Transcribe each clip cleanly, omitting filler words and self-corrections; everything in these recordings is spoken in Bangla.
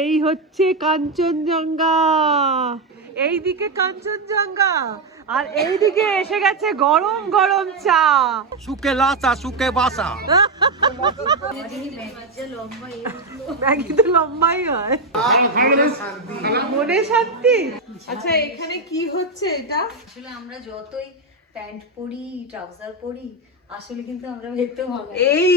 এই হচ্ছে কাঞ্চনজঙ্ঘা, এইদিকে কাঞ্চনজঙ্ঘা আর এইদিকে এসে গেছে গরম গরম চা। সুকে লাসা সুকে বাসা। ম্যাগি তো লম্বাই হয়, মনে শান্তি। আচ্ছা এখানে কি হচ্ছে এটা? আসলে আমরা যতই প্যান্ট পরি ট্রাউজার পরি আসলে কিন্তু আমরা ভেতরে ভাঙাই। এই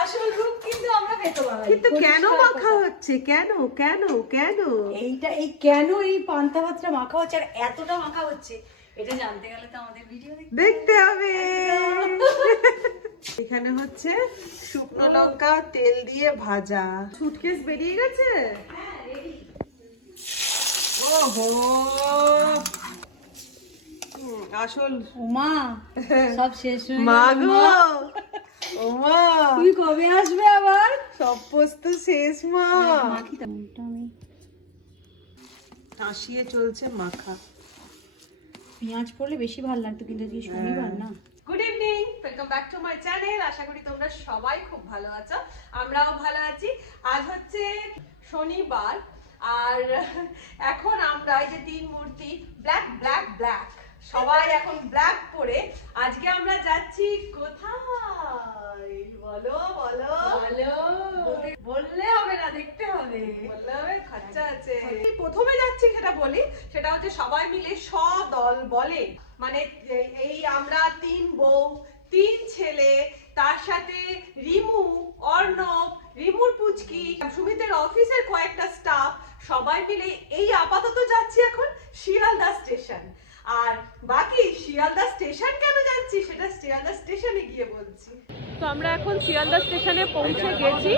আসল রূপ কিন্তু আমরা ভেতরে ভাঙাই। কিন্তু কেন মাখা হচ্ছে? কেন কেন কেন এইটা এই কেন এই পান্তা ভাতটা মাখা হচ্ছে আর এতটা মাখা হচ্ছে এটা জানতে গেলে তো আমাদের ভিডিও দেখতে হবে। এখানে হচ্ছে শুকনো লঙ্কা তেল দিয়ে ভাজা। সুটকেস বেরিয়ে গেছে। ওহো আসল উমা সব শেষ হয়ে মা গেল। গো ওমা, তুই কবে আসবে আবার? সব পোস্ত শেষ মা। মাখি তেমনটা আমি হাসিয়ে চলছে মাখা। পেঁয়াজ পড়লে বেশি ভালো লাগতো কিন্তু আজকে শনিবার না। Good evening, welcome back to my channel. আশা করি তোমরা সবাই খুব ভালো আছো, আমরাও ভালো আছি। আজ হচ্ছে শনিবার আর এখন আমরা এই যে তিন মূর্তি ব্ল্যাক ব্ল্যাক ব্ল্যাক, সবাই এখন ব্ল্যাক পরে আজকে আমরা যাচ্ছি কোথায়? বলো বলো বলো, বললে হবে না, দেখতে হবে, বললে হবে, খরচা আছে। প্রথমে যাচ্ছি সেটা বলি, সেটা হচ্ছে সবাই মিলে সদল বলে, মানে এই আমরা তিন বউ তিন ছেলে, তার সাথে রিমু, অর্ণব, রিমুর পুচকি, সুমিতের অফিসের কয়েকটা স্টাফ, সবাই মিলে এই আপাতত যাচ্ছি এখন শিয়ালদা স্টেশন। আর বাকি শিয়ালদা স্টেশন কেন যাচ্ছি সেটা শিয়ালদা স্টেশনে গিয়ে বলছি। তো আমরা এখন শিয়ালদা স্টেশনে পৌঁছে গেছি,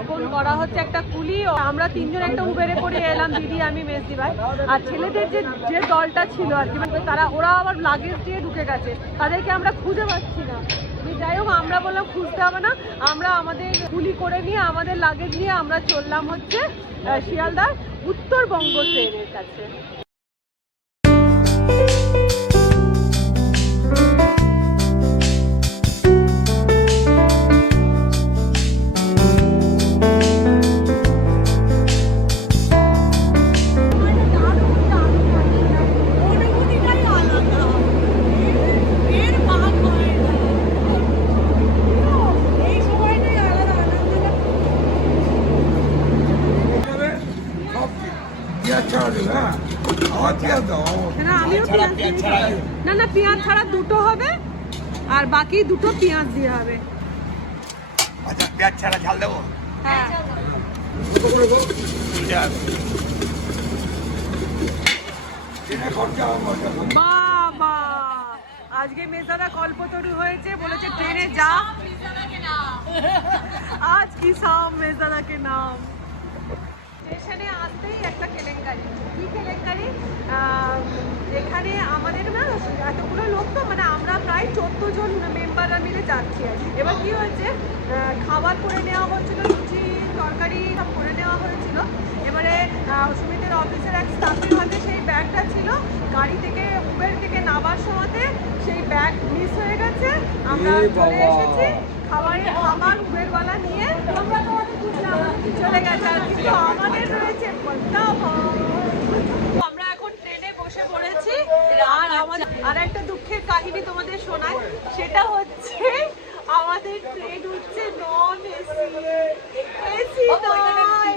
এখন করা হচ্ছে একটা কুলি। আমরা তিনজন একটা উবেরে করে এলাম, দিদি আমি মেজদি ভাই। আর ছেলেদের যে দলটা ছিল আর কি, ওরা আবার লাগেজ দিয়ে ঢুকে গেছে, তাদেরকে আমরা খুঁজে পাচ্ছি না। যাই হোক আমরা বললাম খুঁজতে হবে না, আমরা আমাদের কুলি করে নিয়ে আমাদের লাগেজ নিয়ে আমরা চললাম হচ্ছে শিয়ালদার উত্তরবঙ্গ ট্রেনের কাছে। না না পেঁয়াজ ছাড়া দুটো হবে আর বাকি দুটো পেঁয়াজ দিয়ে হবে। আচ্ছা পেঁয়াজ ছাড়া ঝাল দেবো। হ্যাঁ বাবা, আজকে মেজাদা কল্পতরু হয়েছে, বলেছে ট্রেনে যা আজ কি সাম মেজাদাকে নাম। স্টেশনে আসতেই একটা কেলেঙ্কারি। কি কেলেঙ্কারি? এখানে আমাদের না এতগুলো লোক, তো মানে আমরা প্রায় 14 জন মেম্বাররা মিলে যাচ্ছি আর কি। এবার কি হয়েছে, খাবার করে নেওয়া হয়েছিল, লুচি তরকারি সব করে নেওয়া হয়েছিল। এবারে সুমিতের অফিসের এক স্টাফের হাতে সেই ব্যাগটা ছিল, গাড়ি থেকে উবের থেকে নামার সময়তে সেই ব্যাগ মিস হয়ে গেছে। আমরা চলে এসেছি, খাবার উবেরওয়ালা নিয়ে আমরা চলে গেছে, আর কিন্তু আমাদের রয়েছে আমরা এখন ট্রেনে বসে পড়েছি। আর আমাদের আর একটা দুঃখের কাহিনী তোমাদের শোনাই, সেটা হচ্ছে আমাদের ট্রেন হচ্ছে নন এসি, এসি নয়।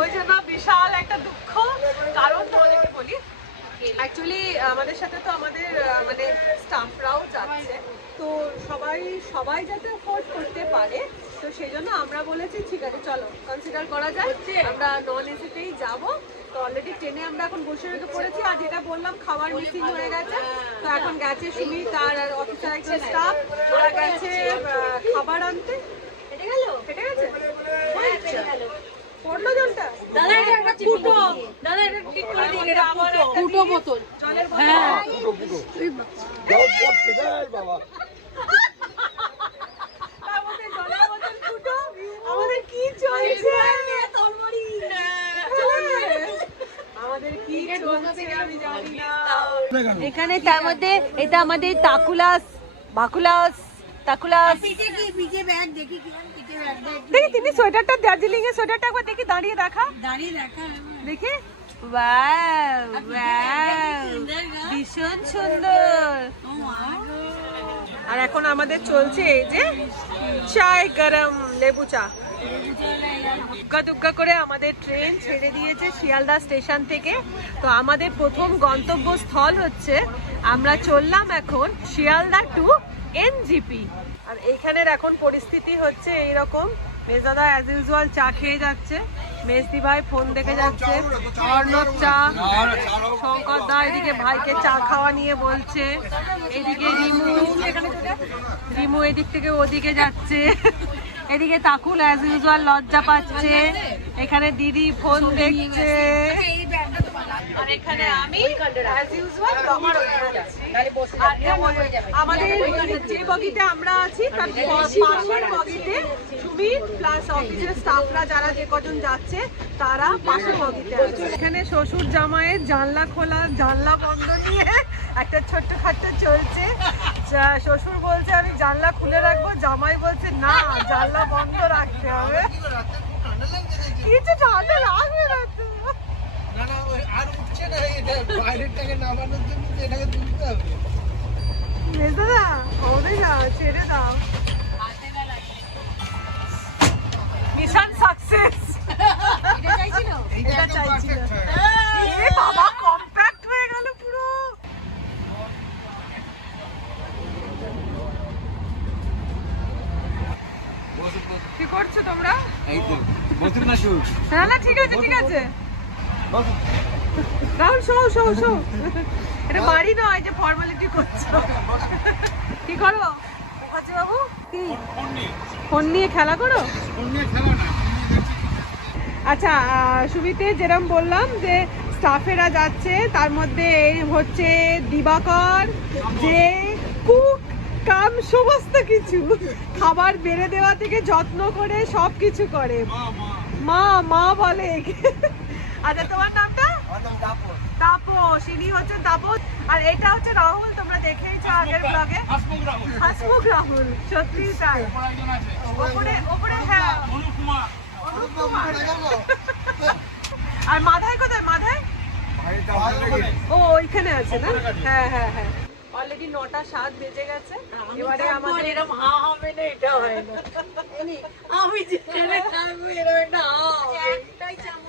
ওই জন্য বিশাল একটা দুঃখ। কারণ তোমাদেরকে বলি, অ্যাকচুয়ালি আমাদের সাথে তো আমাদের মানে স্টাফরাও যাচ্ছে, তো সবাই যাতে অ্যাফোর্ড করতে পারে, তো সেই জন্য আমরা বলেছি ঠিক আছে চলো কনসিডার করা যায়, আমরা নন এসিতেই যাবো। তো অলরেডি ট্রেনে আমরা এখন বসে পড়েছি। আর যেটা বললাম খাবার মিসিং হয়ে গেছে, তো এখন গেছে সুমিত আর অফিসার একটা স্টাফ, ওরা গেছে খাবার আনতে। কেটে গেছে পড়লো জলটা। দাদা এটা একটা ফুটো, দাদা এটা ঠিক করে দিন, এটা ফুটো বোতল জলের বোতল। হ্যাঁ জল পড়ছে রে বাবা। জলের বোতল ফুটো। আমাদের কি চলছে? আমাদের কি চলছে আমি জানি না। এখানে তার মধ্যে এটা আমাদের তাকুলাস, বাকুলাস, তাকুলাস। পিঠে ব্যাগ দেখি কি দেখি তিনি সোয়েটারটা, দার্জিলিং এর সোয়েটারটা একবার দেখি, দাঁড়িয়ে দেখা, দেখি। ওয়াও ওয়াও, ভীষণ সুন্দর। আর এখন আমাদের চলছে এই যে চায় গরম লেবু চা। দুগ্গা দুগ্গা করে আমাদের ট্রেন ছেড়ে দিয়েছে শিয়ালদা স্টেশন থেকে। তো আমাদের প্রথম গন্তব্যস্থল হচ্ছে, আমরা চললাম এখন শিয়ালদা টু এনজিপি। আর এইখানের এখন পরিস্থিতি হচ্ছে এইরকম, মেজদাদা অ্যাজ ইউজুয়াল চা খেয়ে যাচ্ছে, মেজদি ভাই ফোন দেখে যাচ্ছে, অর্ণব চা, শঙ্কর দা এদিকে ভাইকে চা খাওয়া নিয়ে বলছে, এদিকে রিমু এদিক থেকে ওদিকে যাচ্ছে, এদিকে তাকুল অ্যাজ ইউজুয়াল লজ্জা পাচ্ছে, এখানে দিদি ফোন দেখছে, আর এখানে আমি অ্যাজ ইউজুয়াল আমার আমাদের যে বগিতে আমরা আছি তার পাশের বগিতে সুমিত প্লাস অফিসের স্টাফরা যারা যে কজন যাচ্ছে তারা পাশের বগিতে আছে। এখানে শ্বশুর জামাইয়ের জানলা খোলা জানলা বন্ধ নিয়ে একটা ছোট্ট খাট্ট চলছে। শ্বশুর বলছে আমি জানলা খুলে রাখবো, জামাই বলছে না জানলা বন্ধ রাখতে হবে। কিছু ঠান্ডা লাগবে না তো? ছেড়ে দাও, মিশন সাকসেস। এটা চাইছিল। এ বাবা, কম্প্যাক্ট হয়ে গেল পুরো। কি করছো তোমরা? না না ঠিক আছে ঠিক আছে। রাহুল শো শো শো, এটা বাড়ি নয় যে ফর্মালিটি করছো। কি করো বাবু? কি ফোন নিয়ে খেলা করো? আচ্ছা, সুমিতে যেরকম বললাম যে স্টাফেরা যাচ্ছে, তার মধ্যে এই হচ্ছে দিবাকর, যে কুক কাম সমস্ত কিছু, খাবার বেড়ে দেওয়া থেকে যত্ন করে সব কিছু করে, মা মা বলে। আচ্ছা তোমার নামটা? তাপস, ইনি হচ্ছে তাপস, আর এটা হচ্ছে রাহুল, তোমরা দেখেইছো আগের ব্লগে, হাসমুখ রাহুল। সত্যি তাই, ওপরে ওপরে হ্যাঁ আর মাধাই কোথায়? মাধাই ও ওইখানে আছে না? হ্যাঁ হ্যাঁ হ্যাঁ, অলরেডি 9:07 বেজে গেছে। এবারে আমাদের এরকম হা হবে না, এটা হয় না। আমি যেখানে থাকবো এরকম একটা হা হবে, একটাই চামচ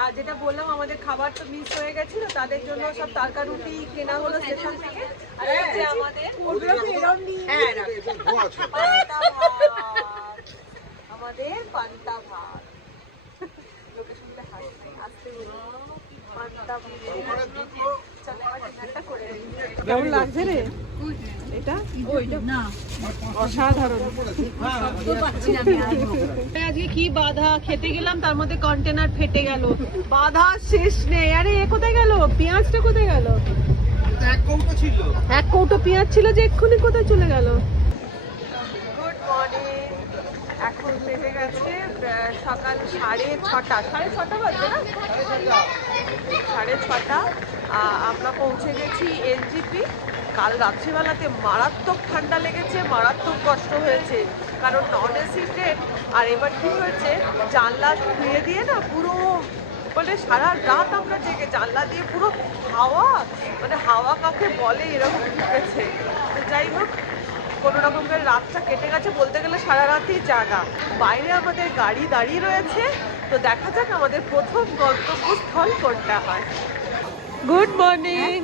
আর যেটা বললাম আমাদের খাবার তো মিস হয়ে গেছিল, তাদের জন্য সব তরকা রুটি কেনা হলো স্টেশন থেকে। আর হচ্ছে আমাদের পান্তা ভাত, লোকে শুনলে হাসবে, আসতে পান্তা কেমন লাগছে রে এটা? অসাধারণ। আজকে কি বাধা, খেতে গেলাম তার মধ্যে কন্টেনার ফেটে গেল, বাধা শেষ নেই। আরে এ কোথায় গেল? পেঁয়াজটা কোথায় গেল? এক কৌটো পেঁয়াজ ছিল যে এক্ষুনি কোথায় চলে গেল? গুড মর্নিং, এখন বেজে গেছে সকাল 6:30, 6:30 বাজে না? 6:30। আমরা পৌঁছে গেছি এনজিপি। কাল রাত্রিবেলাতে মারাত্মক ঠান্ডা লেগেছে, মারাত্মক কষ্ট হয়েছে, কারণ নন এসি ট্রেন। আর এবার কি হয়েছে, জানলা খুলে দিয়ে না পুরো মানে সারা রাত আমরা জেগে, জানলা দিয়ে পুরো হাওয়া, মানে হাওয়া কাকে বলে এরকম ঢুকেছে। তো যাই হোক, কোনো রকম করে রাতটা কেটে গেছে, বলতে গেলে সারা রাতই জাগা। বাইরে আমাদের গাড়ি দাঁড়িয়ে রয়েছে, তো দেখা যাক আমাদের প্রথম গন্তব্যস্থল কোনটা হয়। গুড মর্নিং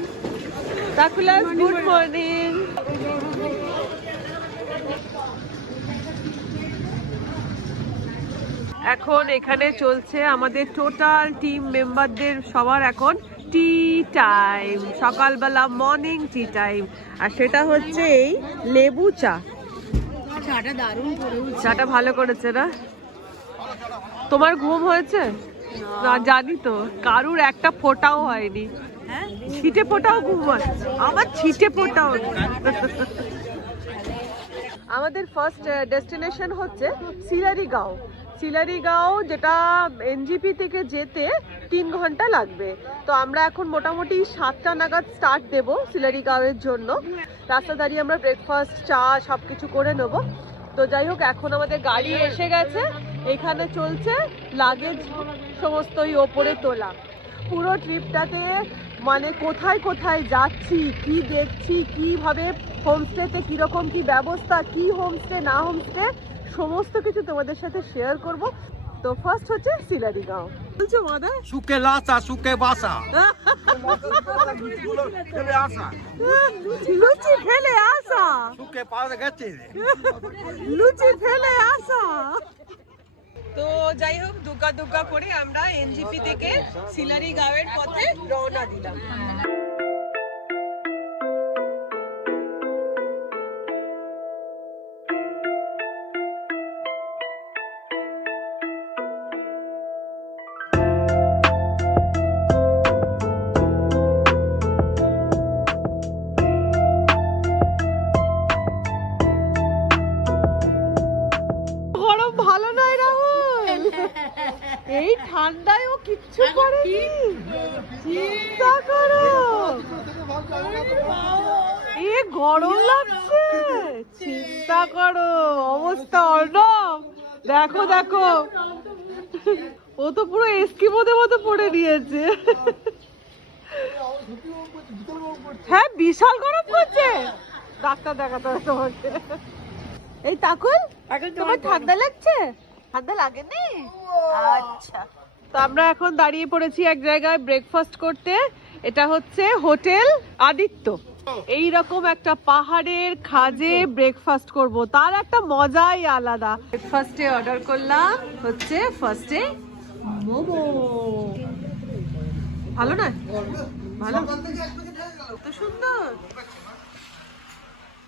তাকুলাস, গুড মর্নিং। এখন এখানে চলছে আমাদের টোটাল টিম মেম্বারদের সবার এখন টি টাইম, সকালবেলা মর্নিং টি টাইম। আর সেটা হচ্ছে এই লেবু চা। চাটা দারুণ করেছে, চাটা ভালো করেছে না? তোমার ঘুম হয়েছে? না জানি তো, কারুর একটা ফোঁটাও হয়নি। ছিটে ফোটাও ঘুম হয়, আমার ছিটে ফোটাও। আমাদের ফার্স্ট ডেস্টিনেশন হচ্ছে সিলারি গাঁও। সিলারিগাঁও যেটা এনজিপি থেকে যেতে 3 ঘন্টা লাগবে। তো আমরা এখন মোটামুটি 7টা নাগাদ স্টার্ট দেবো সিলারিগাঁওয়ের জন্য। রাস্তা দাঁড়িয়ে আমরা ব্রেকফাস্ট, চা সবকিছু করে নেব। তো যাই হোক, এখন আমাদের গাড়ি এসে গেছে, এখানে চলছে লাগেজ সমস্তই ওপরে তোলা। পুরো ট্রিপটাতে মানে কোথায় কোথায় যাচ্ছি, কি দেখছি, কিভাবে হোমস্টেতে কিরকম কি ব্যবস্থা, কি হোমস্টে না হোমস্টে, সমস্ত কিছু তোমাদের সাথে শেয়ার করব। তো ফার্স্ট হচ্ছে সিলারিগাঁও। বলছো মাদা? সুকে লাসা সুকে বাসা চলে আসা লুচি ফেলে আসা, সুকে পাওয়া গেছে লুচি ফেলে আসা। তো যাই হোক, দুগ্গা দুগ্গা করে আমরা এনজিপি থেকে সিলারিগাঁওয়ের পথে রওনা দিলাম। গরম ভালো নয় রাহুল, এই ঠান্ডায় ও কিচ্ছু করেনি। চিন্তা করো, এ গরম লাগছে, চিন্তা করো অবস্থা। অর্ণব দেখো দেখো, ও তো পুরো এস্কিমোদের মতো পড়ে নিয়েছে। হ্যাঁ বিশাল গরম করছে, ডাক্তার দেখাতে হবে তোমাকে। এই তাকুল, তোমার ঠান্ডা লাগছে? ঠান্ডা লাগেনি? আচ্ছা। তো আমরা এখন দাঁড়িয়ে পড়েছি এক জায়গায় ব্রেকফাস্ট করতে। এটা হচ্ছে হোটেল আদিত্য। এই রকম একটা পাহাড়ের খাজে ব্রেকফাস্ট করব, তার একটা মজাই আলাদা। ব্রেকফাস্টে অর্ডার করলাম হচ্ছে ফার্স্টে মোমো। ভালো না? ভালো তো, সুন্দর।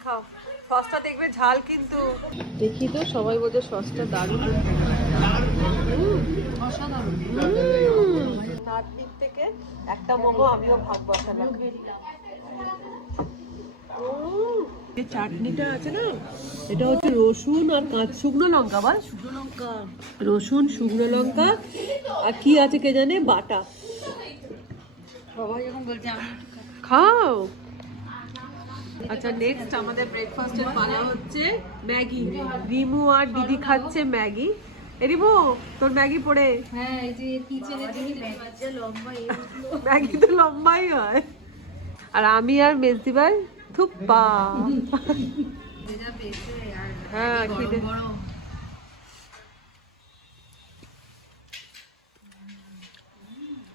খাও, সসটা দেখবে ঝাল কিন্তু। দেখি তো, সবাই বোঝে সসটা দারুণ। তার দিক থেকে একটা মোমো আমিও ভাগ বসালাম। এই চাটনিটা আছে না, এটা হচ্ছে রসুন আর শুকনো লঙ্কা, বল শুকনো লঙ্কা, রসুন, শুকনো লঙ্কা আর কি আছে কে জানে, বাটা। সবাই যখন বলছে আমি খাও। আচ্ছা, নেক্সট আমাদের ব্রেকফাস্টের পালা হচ্ছে ম্যাগি। রিমু আর দিদি খাচ্ছে ম্যাগি। রিমু, তোর ম্যাগি পড়ে? হ্যাঁ, এই যে কিচেনে যে লম্বা ম্যাগি তো লম্বাই হয়। আর আমি আর মেজদি ভাই থুপ্পা। হ্যাঁ, খিদে।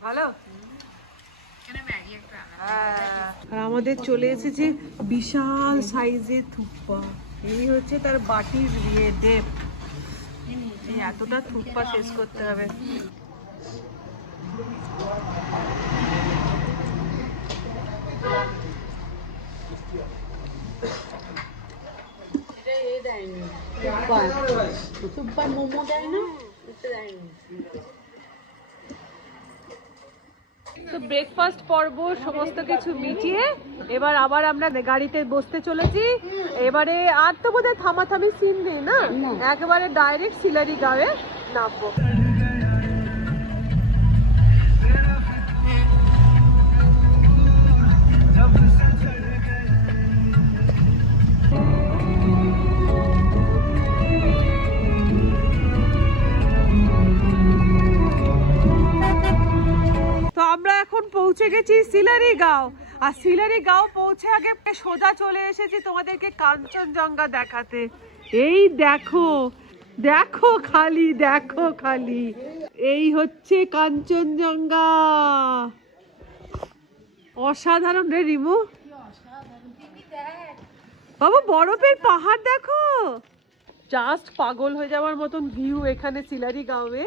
ভালো। আর আমাদের চলে এসেছে বিশাল সাইজের থুপ্পা। এই হচ্ছে তার বাটির ডেপ। এই এতটা থুপ্পা শেষ করতে হবে। মোমো দেয় না, দেয়নি। তো ব্রেকফাস্ট পর্ব সমস্ত কিছু মিটিয়ে এবার আবার আমরা গাড়িতে বসতে চলেছি। এবারে আর তো বোধহয় থামাথামি সিন নেই না, একেবারে ডাইরেক্ট সিলারিগাঁওয়ে নামবো। তো আমরা এখন পৌঁছে গেছি সিলারিগাঁও। আর সিলারিগাঁও পৌঁছে আগে সোজা চলে এসেছি তোমাদেরকে কাঞ্চনজঙ্ঘা দেখাতে। এই দেখো, দেখো খালি, দেখো খালি, এই হচ্ছে কাঞ্চনজঙ্ঘা। অসাধারণ রে রিমু, বাবা বরফের পাহাড় দেখো, জাস্ট পাগল হয়ে যাওয়ার মতন ভিউ এখানে সিলারিগাঁওয়ে।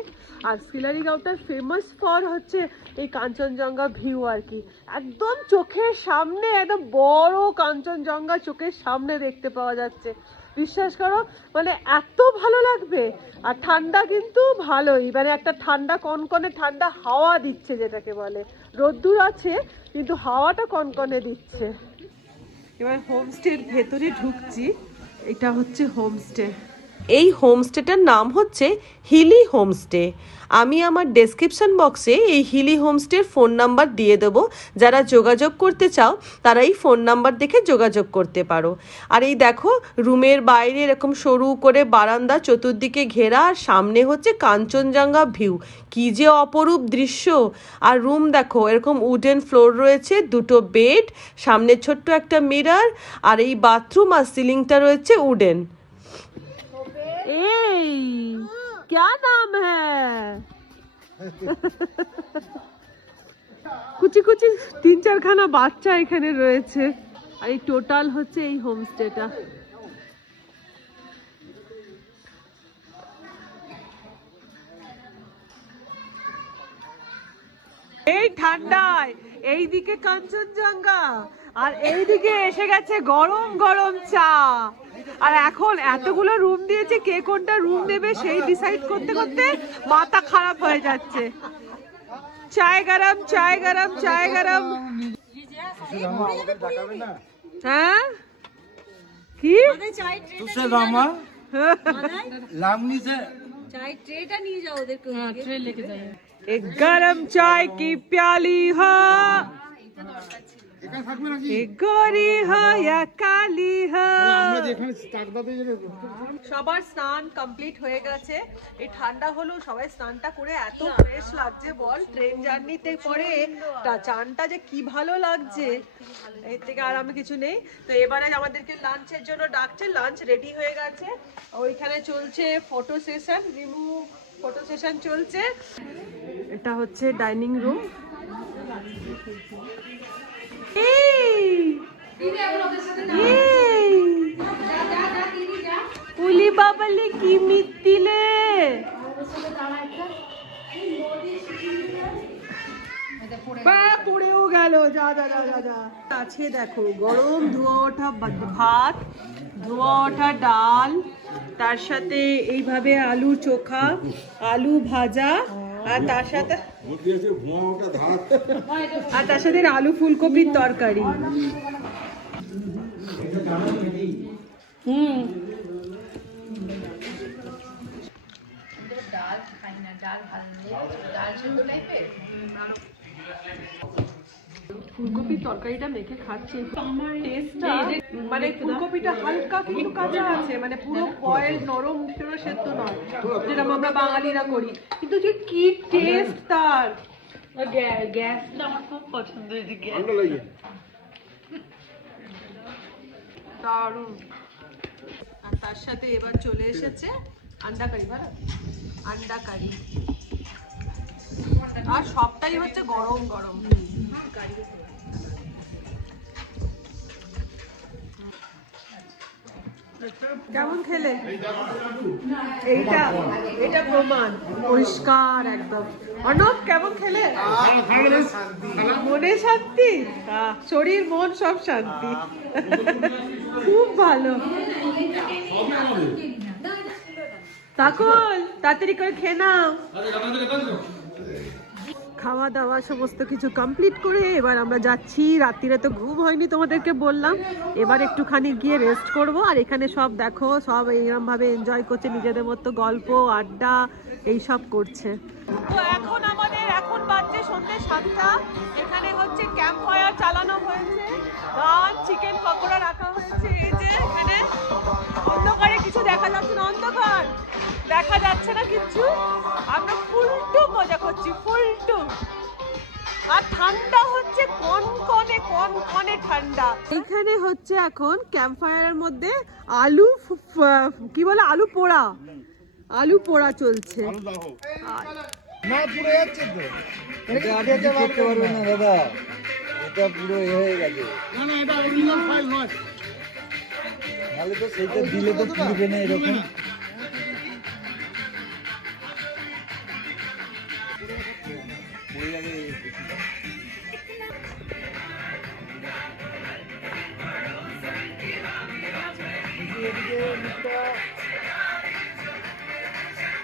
আর সিলারিগাঁওটার ফেমাস ফর হচ্ছে এই কাঞ্চনজঙ্ঘা ভিউ আর কি। একদম চোখের সামনে একদম বড় কাঞ্চনজঙ্ঘা চোখের সামনে দেখতে পাওয়া যাচ্ছে। বিশ্বাস করো, মানে এত ভালো লাগবে। আর ঠান্ডা কিন্তু ভালোই, মানে একটা ঠান্ডা কনকনে ঠান্ডা হাওয়া দিচ্ছে, যেটাকে বলে। রোদ্দুর আছে কিন্তু হাওয়াটা কনকনে দিচ্ছে। এবার হোমস্টের ভেতরে ঢুকছি। এটা হচ্ছে হোমস্টে। এই হোমস্টেটার নাম হচ্ছে হিলি হোমস্টে। আমি আমার ডেসক্রিপশন বক্সে এই হিলি হোমস্টের ফোন নাম্বার দিয়ে দেবো, যারা যোগাযোগ করতে চাও তারা এই ফোন নাম্বার দেখে যোগাযোগ করতে পারো। আর এই দেখো রুমের বাইরে এরকম সরু করে বারান্দা, চতুর্দিকে ঘেরা, আর সামনে হচ্ছে কাঞ্চনজঙ্ঘা ভিউ। কি যে অপরূপ দৃশ্য। আর রুম দেখো এরকম উডেন ফ্লোর রয়েছে, দুটো বেড, সামনে ছোট্ট একটা মিরর, আর এই বাথরুম আর সিলিংটা রয়েছে উডেন। এই क्या नाम है? কুচি কুচি 3-4 খানা বাচ্চা এখানে রয়েছে। আর এই টোটাল হচ্ছে এই হোমস্টেটা। এই ঠান্ডায় এইদিকে কাঞ্চনজঙ্ঘা আর এইদিকে এসে গেছে গরম গরম চা। আর এখন এতগুলো রুম দিয়েছে, কে কোনটা রুম নেবে সেই ডিসাইড করতে করতে মাথা খারাপ হয়ে যাচ্ছে। চায় গরম, চায় গরম, চায় গরম। হ্যাঁ কি तुझसे लामा लामनी से চাই ট্রেটা নিয়ে যাও ওদেরকে, ট্রে लेके जाइए। एक गरम चाय की प्याली हो, एक गोरी हो या काली हो। সবার স্নান কমপ্লিট হয়ে গেছে। এই ঠান্ডা হলো সবাই স্নানটা করে এত ফ্রেশ লাগছে বল। ট্রেন জার্নিতে পরে চানটা যে কি ভালো লাগছে, এর থেকে আর আমি কিছু নেই। তো এবারে আমাদেরকে লাঞ্চের জন্য ডাকছে, লাঞ্চ রেডি হয়ে গেছে। ওইখানে চলছে photo session, remove photo session চলছে। এটা হচ্ছে ডাইনিং রুম। উলি বাবালে কি মিত্তিলে পড়েও গেল। যা যা যা যা যা আছে দেখো, গরম ধোয়া ওঠা ভাত, ধোয়া ওঠা ডাল, তার সাথে এইভাবে আলু চোখা, আলু ভাজা, আর তার সাথে আলু ফুলকপির তরকারি। ফুলকপির তরকারিটা মেখে খাচ্ছি, টেস্টটা মানে ফুলকপিটা হালকা কিন্তু কাঁচা আছে, মানে পুরো বয়েল নরম পুরো সেদ্ধ নয়, যেরকম আমরা বাঙালিরা করি, কিন্তু যে কি টেস্ট তার। গ্যাসটা আমার খুব পছন্দ হয়েছে, দারুণ। আর তার সাথে এবার চলে এসেছে আন্ডা কারি। ভালো আন্ডা কারি, আর সবটাই হচ্ছে গরম গরম। কেমন খেলে? এইটা এটা প্রমাণ পরিষ্কার একদম। অর্ণব কেমন খেলে? মনে শান্তি, শরীর মন সব শান্তি। খুব ভালো। তাকল তাড়াতাড়ি করে খেয়ে নাও। খাওয়া দাওয়া সমস্ত কিছু কমপ্লিট করে এবার আমরা যাচ্ছি। রাত্রিরে তো ঘুম হয়নি তোমাদেরকে বললাম, এবার একটুখানি গিয়ে রেস্ট করব। আর এখানে সব দেখো সব এইরকম ভাবে এনজয় করছে, নিজেদের মতো গল্প আড্ডা এইসব করছে। তো এখন এখন বাজছে সন্ধ্যে 7টা। এখানে হচ্ছে ক্যাম্প ফায়ার চালানো হয়েছে, গান চিকেন পকোড়া রাখা হয়েছে। এই যে এখানে অন্ধকারে কিছু দেখা যাচ্ছে না, অন্ধকার দেখা যাচ্ছে না কিছু। আমরা ফুলটু মজা করছি, ফুলটু। আর ঠান্ডা হচ্ছে কনকনে ঠান্ডা। এখানে হচ্ছে এখন ক্যাম্প ফায়ারের মধ্যে আলু কি বলে আলু পোড়া চলছে। না পুরো যাচ্ছে তো, এটা আগে করতে পারবে না দাদা, এটা পুরো হয়ে গেছে। না না এটা অরিজিনাল ফাইল নয়, তাহলে তো সেইটা দিলে তো পুরবে না এরকম। এদিকে